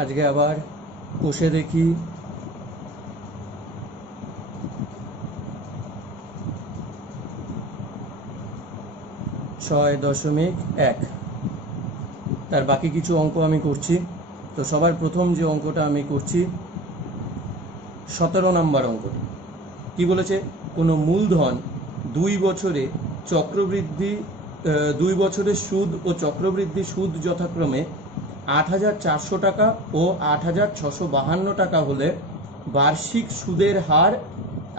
আজকে আবার কষে দেখি। ছয় দশমিক এক, তার বাকি কিছু অঙ্ক আমি করছি। তো সবার প্রথম যে অঙ্কটা আমি করছি 17 নম্বর অঙ্কটি কি বলেছে, কোনো মূলধন 2 বছরে চক্রবৃদ্ধি 2 বছরের সুদ ও চক্রবৃদ্ধি সুদ যথাক্রমে 8,400 টাকা ও 8,652 টাকা হলে বার্ষিক সুদের হার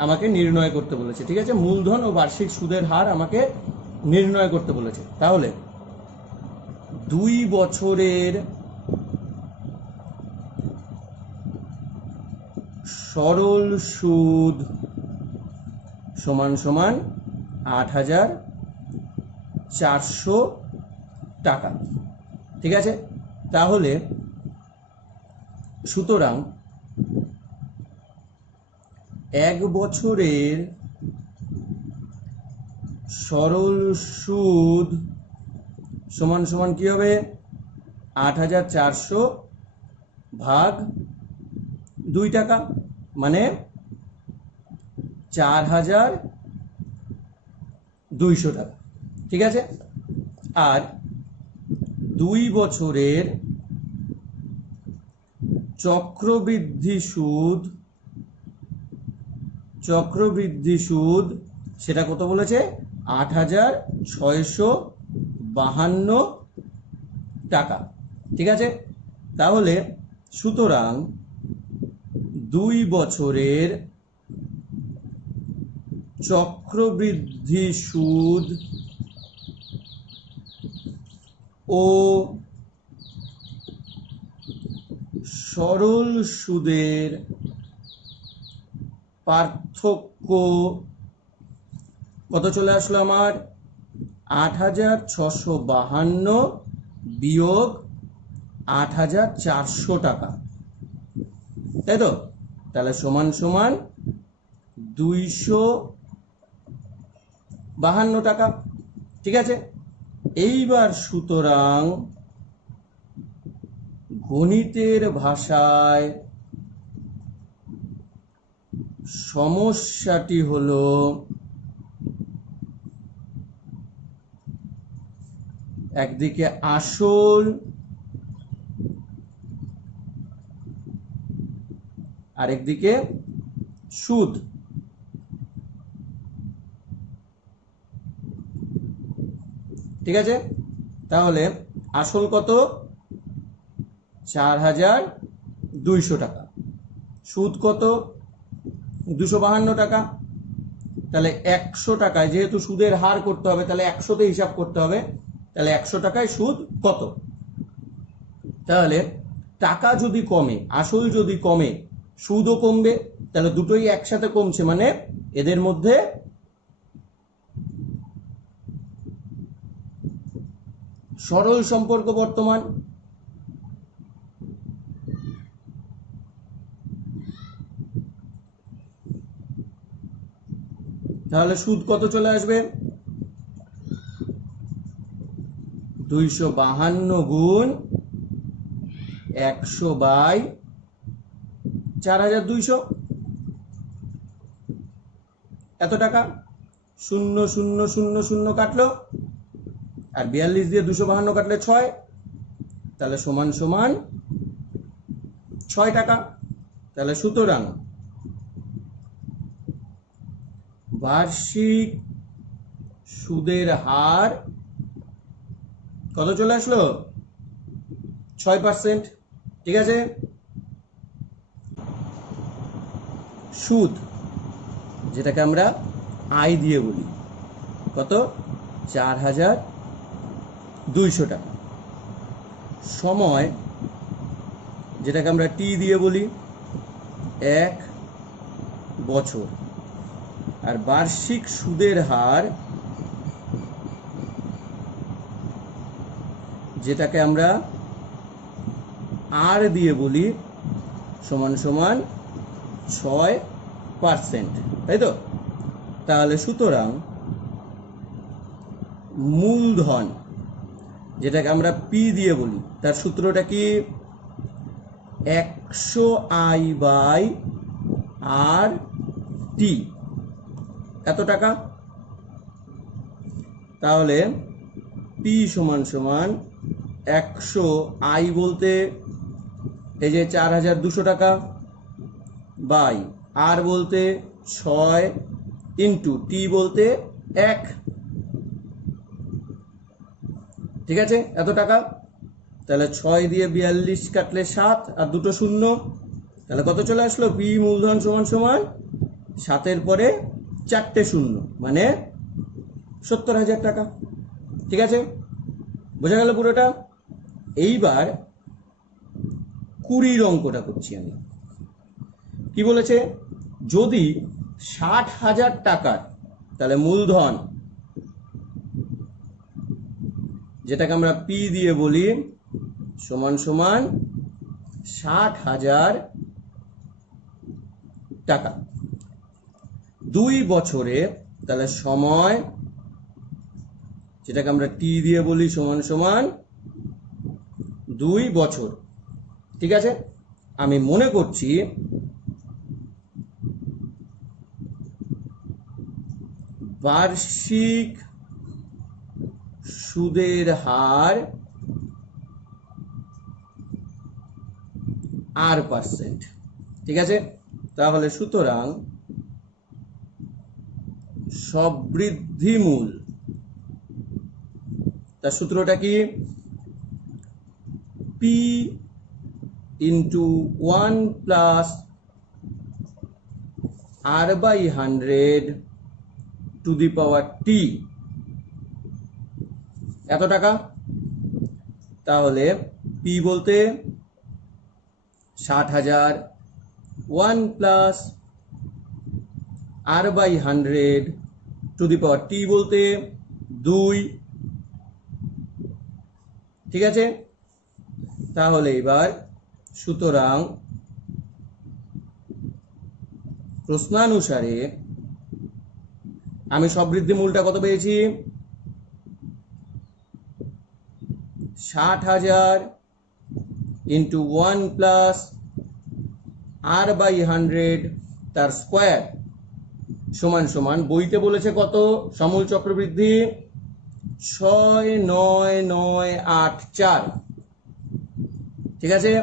আমাকে নির্ণয় করতে বলেছে। ঠিক আছে, মূলধন ও বার্ষিক সুদের হার আমাকে নির্ণয় করতে বলেছে। তাহলে 2 বছরের সরল সুদ সমান সমান 8,400 টাকা। ঠিক আছে, তাহলে সুতরাং 1 বছরের সরল সুদ সমান সমান কি হবে, 8,400 ভাগ 2 টাকা, মানে 4,200 টাকা। ঠিক আছে, আর 2 বছরের চক্রবৃদ্ধি সুদ সেটা কত বলেছে, 8,652 টাকা। ঠিক আছে, তাহলে সুতরাং 2 বছরের চক্রবৃদ্ধি সুদ ও সরল সুদের পার্থক্য কত চলে আসলো আমার, 8,652 বিয়োগ 8,400 টাকা, তাই তো? তাহলে সমান সমান 252 টাকা। ঠিক আছে, এইবার সুতরাং গণিতের ভাষায় সমস্যাটি হলো একদিকে আসল আরেকদিকে সুদ। ঠিক আছে, তাহলে আসল কত, 4,200 টাকা, সুদ কত, 252 টাকা। তাহলে 100 টাকায়, যেহেতু সুদের হার করতে হবে তাহলে 100তে হিসাব করতে হবে, তাহলে 100 টাকায় সুদ কত। তাহলে টাকা যদি কমে, আসল যদি কমে, সুদও কমবে, তাহলে দুটোই একসাথে কমছে, মানে এদের মধ্যে সরল সম্পর্ক বর্তমান। তাহলে সুদ কত চলে আসবে, 252 গুণ 100 বাই 4,200, এত টাকা। 0 0 0 0 কাটলো, আর 42 দিয়ে 252 কাটলে 6, তাহলে সমান সমান 6 টাকা। তাহলে সুতরাং বার্ষিক সুদের হার কত চলে আসলো, 6%। ঠিক আছে, সুদ যেটাকে আমরা আয় দিয়ে বলি কত, 4,200 টাকা, সময় যেটাকে আমরা টি দিয়ে বলি 1 বছর, আর বার্ষিক সুদের হার যেটাকে আমরা আর দিয়ে বলি সমান সমান 6%, তাই তো? তাহলে সুতরাং মূলধন যেটাকে আমরা পি দিয়ে বলি, তার সূত্রটা কি, 100i/RT এত টাকা। তাহলে P সমান সমান 100i বলতে এই যে 4200 টাকা বাই R বলতে 6 ইন্টু T বলতে 1, ঠিক আছে, এত টাকা। তাহলে 6 দিয়ে 42 কাটলে 7 আর দুটো শূন্য, তাহলে কত চলে আসলো? P মূলধন সমান সমান 7-এর পরে 4টে শূন্য মানে 70,000 টাকা, ঠিক আছে, বোঝা গেল পুরোটা। এইবার 20 অঙ্কটা করছি আমি। কি বলেছে? যদি 60,000 টাকার, তাহলে মূলধন যেটাকে আমরা P দিয়ে বলি সমান সমান 60,000 টাকা 2 বছরে, তাহলে সময় যেটাকে আমরা T দিয়ে বলি সমান সমান 2 বছর, ঠিক আছে। আমি মনে করছি বার্ষিক সুদের হার R%, ঠিক আছে। তাহলে সুতরাং সবৃদ্ধি মূল, তার সূত্রটা কি? P into 1 plus R/100 two the power T এত টাকা। তাহলে P বলতে 60,000, 1 plus R/100 two the power T বলতে 2, ঠিক আছে। তাহলে এবার সুতরাং প্রশ্নানুসারে আমি সবৃদ্ধি মূলটা কত পেয়েছি? 60,000 ইন্টু 1 প্লাস R/100 তার স্কোয়ার সমান সমান, বইতে বলেছে কত? সমূল চক্রবৃদ্ধি 69984, ঠিক আছে।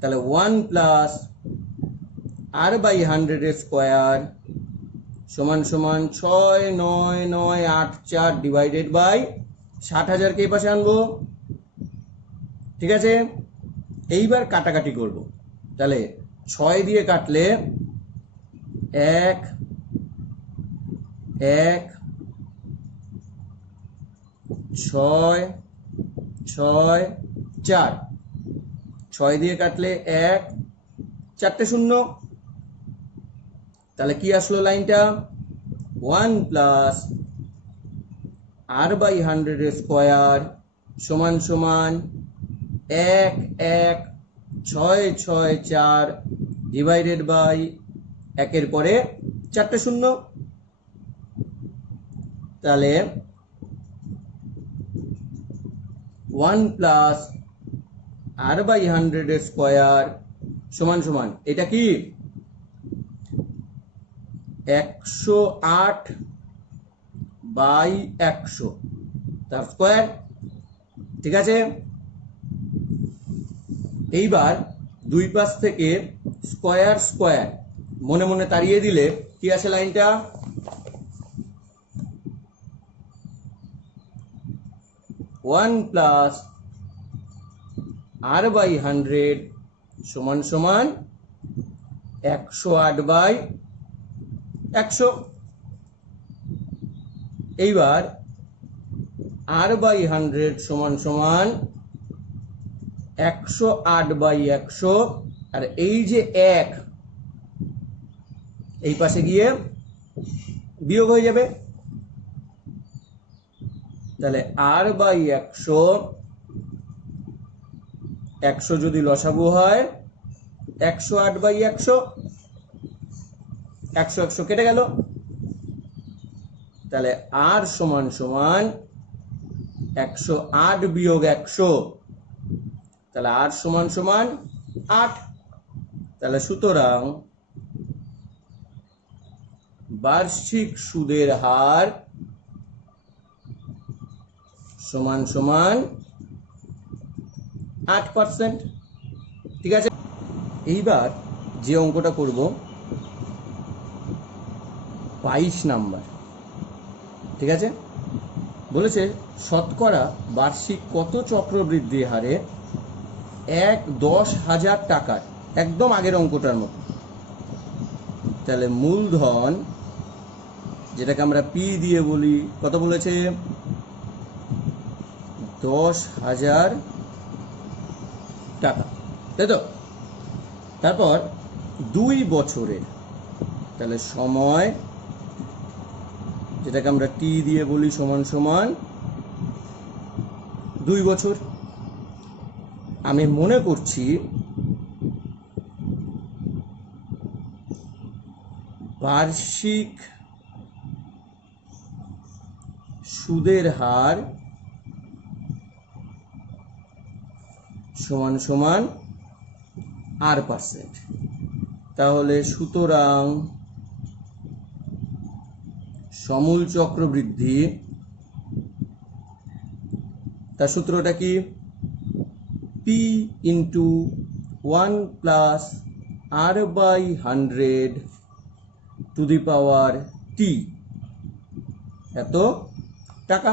তাহলে 1 প্লাস R/100 এর স্কোয়ার সমান সমান 69984 ডিভাইডেড বাই 60,000 কে এই পাশে আনবো, ঠিক আছে। এইবার কাটাকাটি করব। তাহলে 6 দিয়ে কাটলে 1 1 6 6 4, 6 দিয়ে কাটলে 1, 4টে শূন্য, তাহলে কি আসলো লাইনটা? 1 প্লাস R/100 এর স্কোয়ার সমান সমান 1 1 6 6 4 ডিভাইডেড বাই 1-এর পরে 4টে শূন্য, তাহলে 1 প্লাস R/100 এর স্কোয়ার সমান সমান এটা কি? 108/100 তার স্কোয়ার, ঠিক আছে। এইবার দুই পাশ থেকে স্কোয়ার স্কোয়ার মনে মনে তাড়িয়ে দিলে কি আসে লাইনটা? 1 প্লাস R/100 সমান সমান 108/100। এইবার R/100 সমান সমান 108/100, আর এই যে 1 এই পাশে গিয়ে বিয়োগ হয়ে যাবে, তাহলে R/100, 100 যদি লসাগু হয় 108/100, 100 100 কেটে গেল, তাহলে R সমান সমান 108 বিয়োগ 100 তাহলে আর সমান সমান 8। তাহলে সুতরাং বার্ষিক সুদের হার সমান সমান 8%। ঠিক আছে, এইবার যে অঙ্কটা করব 22 নাম্বার। ঠিক আছে, বলেছে শতকরা বার্ষিক কত চক্রবৃদ্ধি হারে 10,000 টাকার, একদম আগের অঙ্কটার মতো। তাহলে মূলধন, যেটাকে আমরা পি দিয়ে বলি, কত বলেছে 10,000 টাকা, তাই তো। তারপর 2 বছরের, তাহলে সময়, যেটাকে আমরা টি দিয়ে বলি, সমান সমান 2 বছর। আমি মনে করছি বার্ষিক সুদের হার সমান সমান R%। তাহলে সুতরাং সমূল চক্রবৃদ্ধি, তার সূত্রটা কি? P into 1 plus R/100 two the power T, এত টাকা।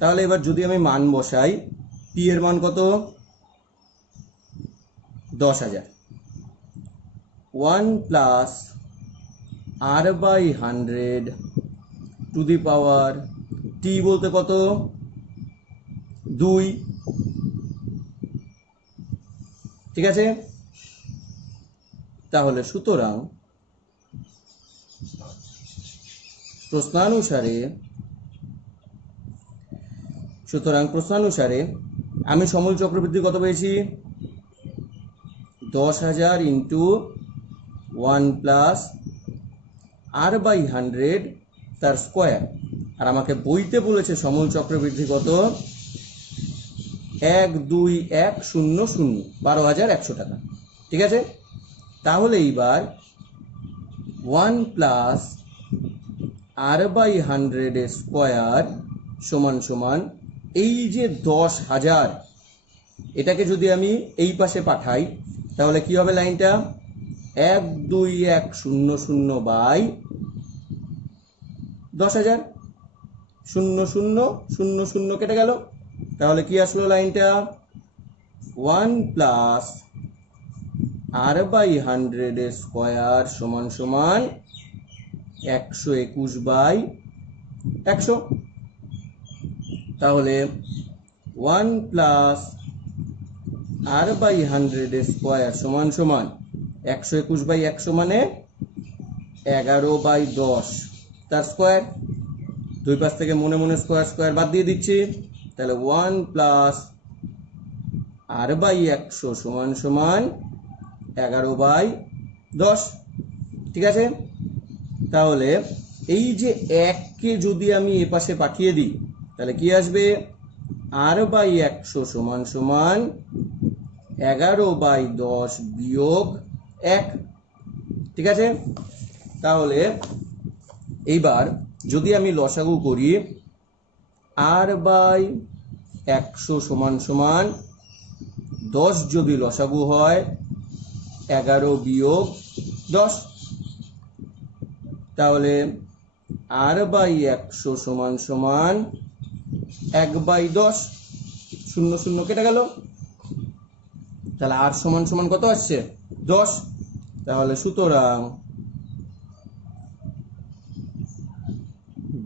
তাহলে এবার যদি আমি মান বসাই, P এর মান কত? 10,000। 1 plus R/100 two the power T বলতে কত? 2। ঠিক আছে, তাহলে সুতরাং প্রশ্নানুসারে আমি সমূল চক্রবৃদ্ধি কত পেয়েছি? 10,000 ইন্টু 1 প্লাস R/100 তার স্কোয়ার। আর আমাকে বইতে বলেছে সমূল চক্রবৃদ্ধি কত? 12100, 12,100 টাকা। ঠিক আছে, তাহলে এইবার 1 প্লাস R/100 এর স্কোয়ার সমান সমান এই যে 10,000, এটাকে যদি আমি এই পাশে পাঠাই তাহলে কি হবে? লাইনটা 12100 বাই 10,000, 0000 কেটে গেল। তাহলে কি আসলো? লাইনটা 1 প্লাস R/100 এর স্কোয়ার সমান সমান 121 বাই 100। তাহলে 1 প্লাস R/100 এর স্কোয়ার সমান সমান 121 বাই 100 মানে 11/10 তার স্কোয়ার। দুই পাশ থেকে মনে মনে স্কোয়ার স্কোয়ার বাদ দিয়ে দিচ্ছি। তাহলে 1 প্লাস R/100 সমান সমান 11/10। ঠিক আছে, তাহলে এই যে 1কে যদি আমি এ পাশে পাঠিয়ে দিই তাহলে কি আসবে? R/100 সমান সমান 11/10 বিয়োগ 1। ঠিক আছে, তাহলে এইবার যদি আমি লসাগু করি, R/100 সমান সমান 10 যদি লসাগু হয় 11 বিয়োগ 10, তাহলে R/100 সমান সমান 1/10, 00 কেটে গেল। তাহলে R সমান সমান কত আসছে? 10। তাহলে সুতরাং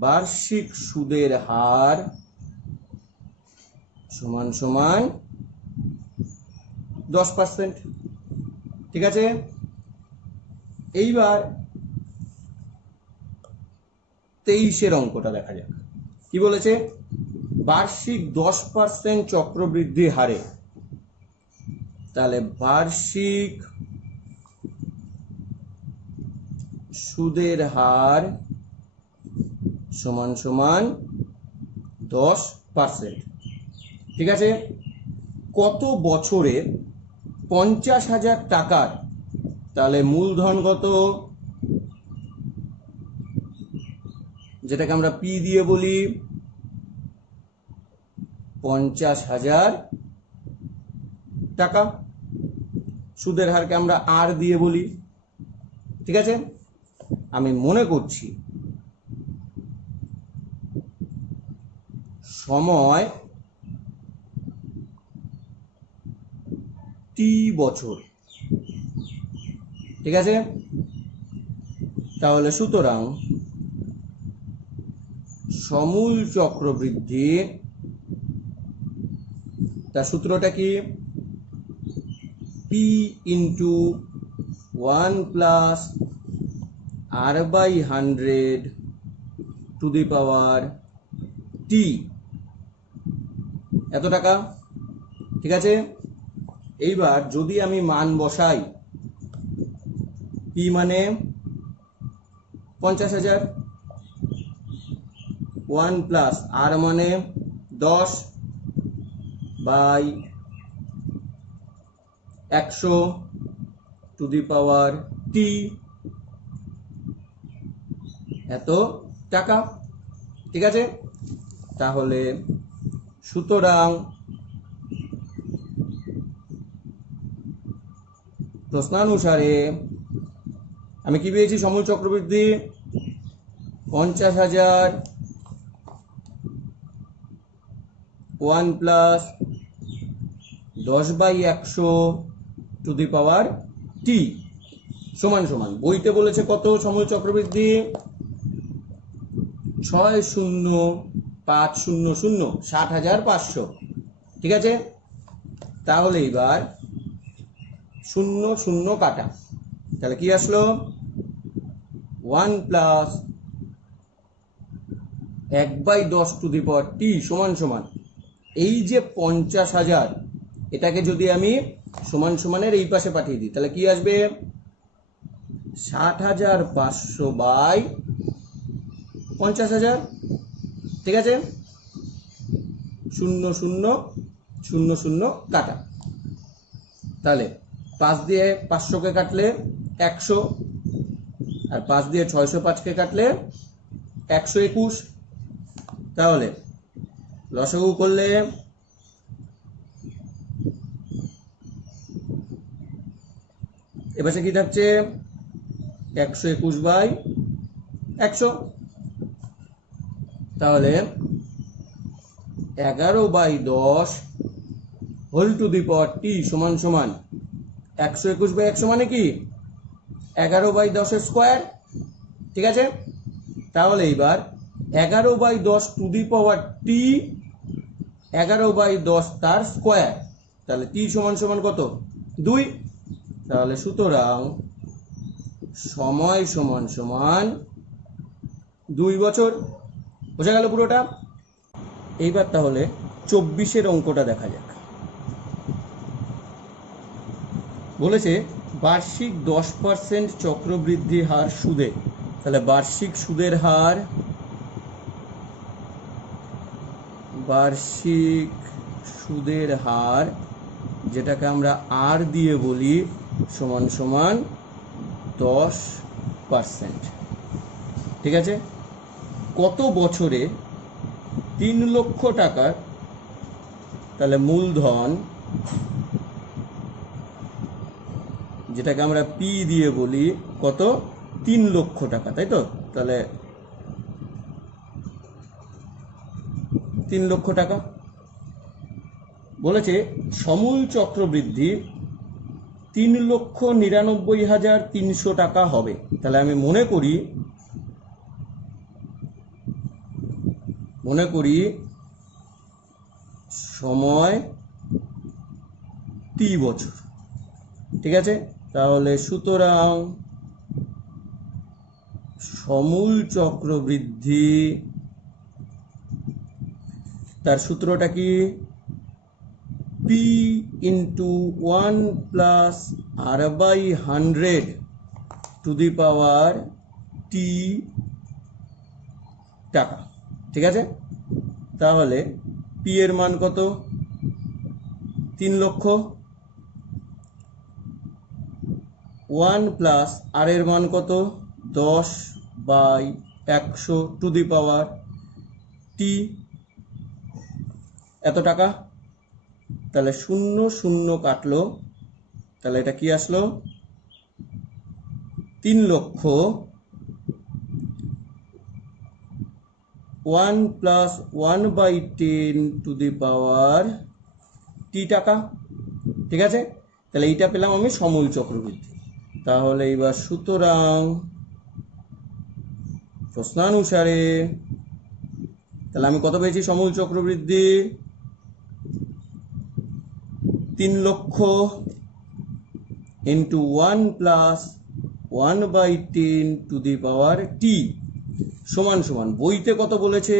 বার্ষিক সুদের হার সমান সমান 10%। ঠিক আছে, এইবার 23-এর অঙ্কটা দেখা যাক। কি বলেছে? বার্ষিক 10% চক্রবৃদ্ধি হারে, তাহলে বার্ষিক সুদের হার সমান সমান 10%। ঠিক আছে, কত বছরে 50,000 টাকার, তাহলে মূলধন কত, যেটাকে আমরা পি দিয়ে বলি, 50,000 টাকা। সুদের হারকে আমরা আর দিয়ে বলি। ঠিক আছে, আমি মনে করছি সময় টি বছর। ঠিক আছে, তাহলে সুতরাং সমূল চক্রবৃদ্ধি, তার সূত্রটা কি, P into 1 plus R by 100 to the power T, এত টাকা। ঠিক আছে, এইবার যদি আমি মান বসাই, পি মানে 50,000, 1 প্লাস আর মানে 10 by 100 to the power T, এত টাকা। ঠিক আছে, তাহলে সুতরাং প্রশ্নানুসারে আমি কি পেয়েছি, সমূল চক্রবৃদ্ধি 50,000, 1 plus 10 by 100 to the power টি সমান সমান, বইতে বলেছে কত সমূল চক্রবৃদ্ধি, 60,500 60,500। ঠিক আছে, তাহলে এবার 0 0 কাটা, তাহলে কি আসলো, 1 প্লাস 1/10 টু দি পাওয়ার টি সমান সমান, এই যে 50,000, এটাকে যদি আমি সমান সমানের এই পাশে পাঠিয়ে দিই, তাহলে কি আসবে, 60,500 বাই 50,000। ঠিক আছে, 0 0 0 0 কাটা, তাহলে 5 দিয়ে 500কে কাটলে 100, আর 5 দিয়ে 605কে কাটলে 121। তাহলে লসাগু করলে এবারে কি থাকছে, 121 বাই 100, তাহলে 11/10 হোল টু দি পাওয়ার টি সমান সমান 121 বাই 100 মানে কি 11/10 স্কোয়ার। ঠিক আছে, তাহলে এইবার 11/10 টু দি পাওয়ার টি 11/10 তার স্কোয়ার, তাহলে টি সমান সমান কত, 2। তাহলে সুতরাং সময় সমান সমান 2 বছর। বোঝা গেল পুরোটা। এইবার তাহলে 24-এর অঙ্কটা দেখা যাক। বলেছে বার্ষিক 10% চক্রবৃদ্ধি হার সুদে, তাহলে বার্ষিক সুদের হার, বার্ষিক সুদের হার যেটাকে আমরা আর দিয়ে বলি সমান সমান 10%। ঠিক আছে, কত বছরে 3 লক্ষ টাকার, তাহলে মূলধন যেটাকে আমরা পি দিয়ে বলি কত, 3 লক্ষ টাকা, তাই তো, তাহলে 3 লক্ষ টাকা। বলেছে সমূল চক্রবৃদ্ধি 3,99,300 টাকা হবে, তাহলে আমি মনে করি সময় টি বছর। ঠিক আছে, তাহলে সুতরাং সমূল চক্রবৃদ্ধি, তার সূত্রটা কি, P into 1 plus R by 100 to the power T টাকা। ঠিক আছে, তাহলে পি এর মান কত, 3,00,000 1 প্লাস আর এর মান কত 10/100 টু দি পাওয়ার টি, এত টাকা। তাহলে 0 0 কাটলো, তাহলে এটা কি আসলো 3,00,000 1 plus 1/10 two the power T টাকা। ঠিক আছে, তাহলে এইটা পেলাম আমি সমূল চক্রবৃদ্ধি। তাহলে এবার সুতরাং প্রশ্নানুসারে তাহলে আমি কত পেয়েছি সমূল চক্রবৃদ্ধি 3,00,000 into 1 plus 1/10 two the power টি সমান সমান বইতে কত বলেছে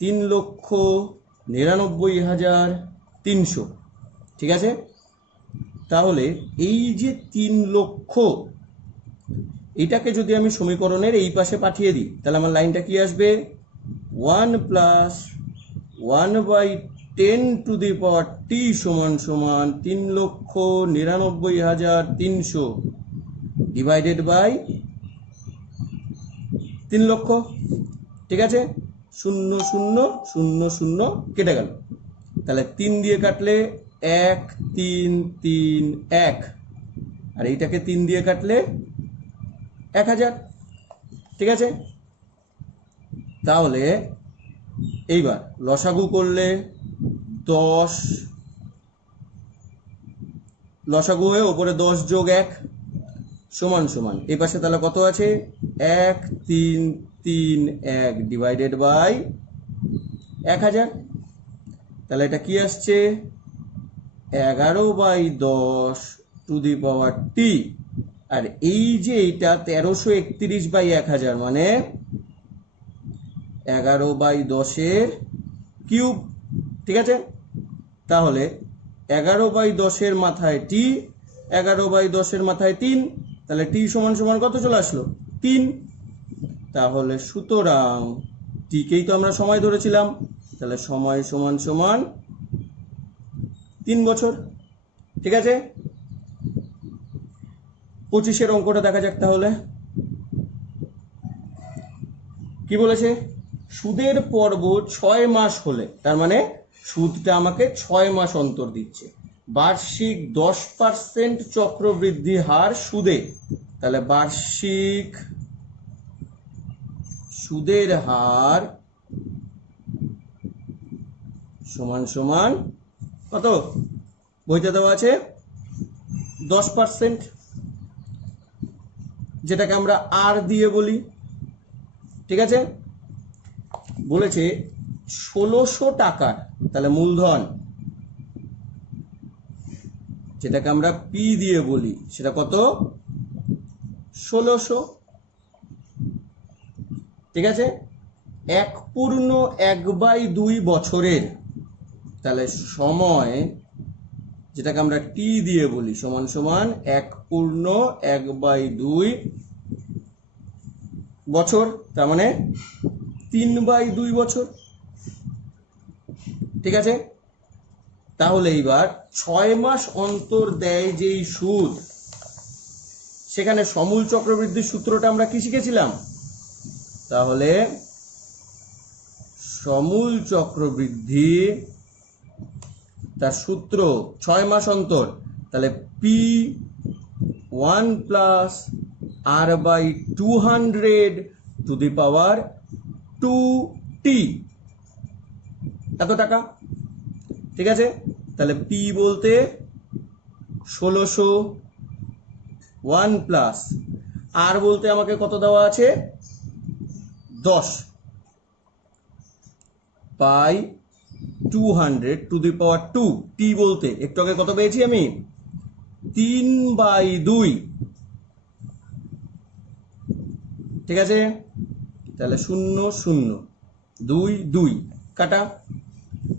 3,99,300। ঠিক আছে, তাহলে এই যে 3,00,000 এটাকে যদি আমি সমীকরণের এই পাশে পাঠিয়ে দিই তাহলে আমার লাইনটা কি আসবে 1 প্লাস 1/10 টু দি পাওয়ার টি সমান সমান 3,99,300 ডিভাইডেড বাই 3,00,000। ঠিক আছে, 0 0 0 0 কেটে গেল, তাহলে 3 দিয়ে কাটলে 1 3 3 1, আর এইটাকে 3 দিয়ে কাটলে 1000। ঠিক আছে, তাহলে এইবার লসাগু করলে 10, লসাগু হয়ে ওপরে 10 যোগ 1 সমান সমান এই পাশে তাহলে কত আছে 1 3 3 1 ডিভাইডেড বাই 1000। তাহলে এটা কি আসছে 11/10 টু দি পাওয়ার টি, আর এই যে এটা 1331/1000 মানে 11/10 কিউব। ঠিক আছে, তাহলে 11/10 মাথায় টি, 11/10 মাথায় 3, তাহলে টি সমান সমান কত চলে আসলো 3। তাহলে সুতরাং টিকেই তো আমরা সময় ধরেছিলাম, তাহলে সময় সমান সমান 3 বছর। ঠিক আছে, 25-এর অঙ্কটা দেখা যাক। তাহলে কি বলেছে সুদের পর্ব 6 মাস হলে, তার মানে সুদটা আমাকে 6 মাস অন্তর দিচ্ছে, বার্ষিক 10% চক্রবৃদ্ধি হার সুদে, তাহলে বার্ষিক সুদের হার সমান সমান কত বইতে দেওয়া আছে 10%, যেটাকে আমরা আর দিয়ে বলি। ঠিক আছে, বলেছে 1600 টাকার, তাহলে মূলধন যেটাকে আমরা পি দিয়ে বলি সেটা কত 1600। ঠিক আছে, 1/2 বছরের, তাহলে সময় যেটাকে আমরা টি দিয়ে বলি সমান সমান 1/2 বছর, তার মানে 3/2 বছর। ঠিক আছে, তাহলে এইবার 6 মাস অন্তর দেয় যেই সুদ, সেখানে সমূল চক্রবৃদ্ধির সূত্রটা আমরা কি শিখেছিলাম, তাহলে সমূল চক্রবৃদ্ধি তার সূত্র 6 মাস অন্তর, তাহলে P 1 plus r/200 two the power 2t, এত টাকা। ঠিক আছে, তাহলে পি বলতে 1600, 1 প্লাস আর বলতে আমাকে কত দেওয়া আছে 10 বাই 200 টু দি পাওয়ার 2, টি বলতে একটু আগে কত পেয়েছি আমি 3/2। ঠিক আছে, তাহলে 0 0 2 2 কাটা,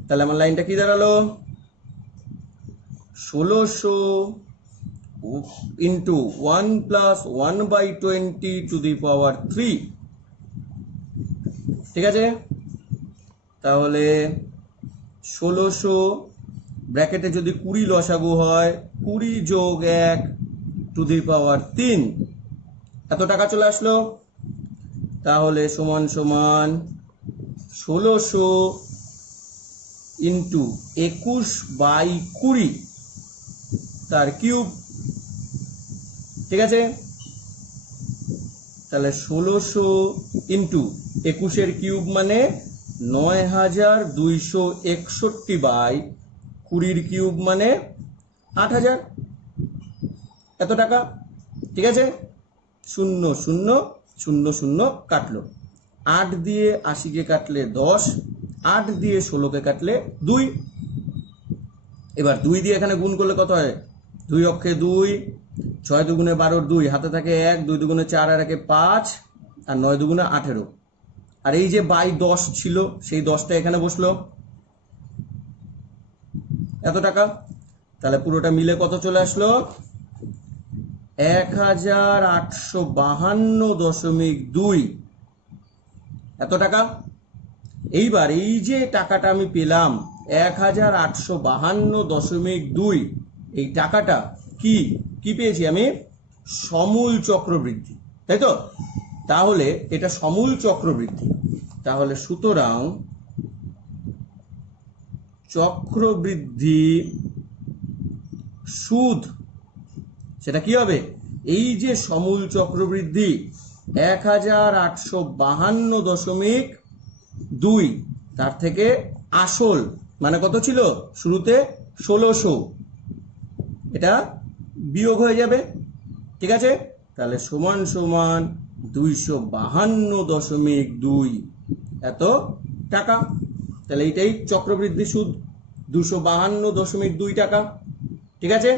তাহলে আমার লাইনটা কি দাঁড়ালো 1600 ইন্টু 1 প্লাস 1/20 টু দি পাওয়ার 3। ঠিক আছে, তাহলে 1600 ব্র্যাকেটে যদি 20 লসাগু হয় 20 যোগ 1 টু দি পাওয়ার 3, এত টাকা চলে আসলো। তাহলে সমান সমান 1600 ইন্টু 21/20 তার কিউব। ঠিক আছে, তাহলে 1600 ইন্টু 21 কিউব মানে 9261/20 কিউব মানে 8000, এত টাকা। ঠিক আছে, 0 0 0 0 কাটলো। 8 দিয়ে 80-কে কাটলে 10, 8 দিয়ে 16-কে কাটলে 2। এবার 2 দিয়ে এখানে গুণ করলে কত হয়? 2 অক্ষে 2, 6 দুগুণে 12, 2 হাতে থাকে 1, 2 দুগুণে 4 আর 1 5, আর 9 দুগুণে 18। আর এই যে বাই 10 ছিল সেই 10টা এখানে বসলো, এত টাকা। তাহলে পুরোটা মিলে কত চলে আসলো? 1852.2, এত টাকা। এইবার এই যে টাকাটা আমি পেলাম 1852.2, এই টাকাটা কি কি পেয়েছি আমি? সমূল চক্রবৃদ্ধি, তাই তো? তাহলে এটা সমূল চক্রবৃদ্ধি। তাহলে সুতরাং চক্রবৃদ্ধি সুদ সেটা কি হবে? এই যে সমূল চক্রবৃদ্ধি 1852.2, তার থেকে আসল মানে কত ছিল? শুরুতে 1600, এটা বিয়োগ হয়ে যাবে। ঠিক আছে, তাহলে সমান সমান 252.2 এত টাকা। তাহলে এইটাই চক্রবৃদ্ধি সুদ, 252.2 টাকা। ঠিক আছে।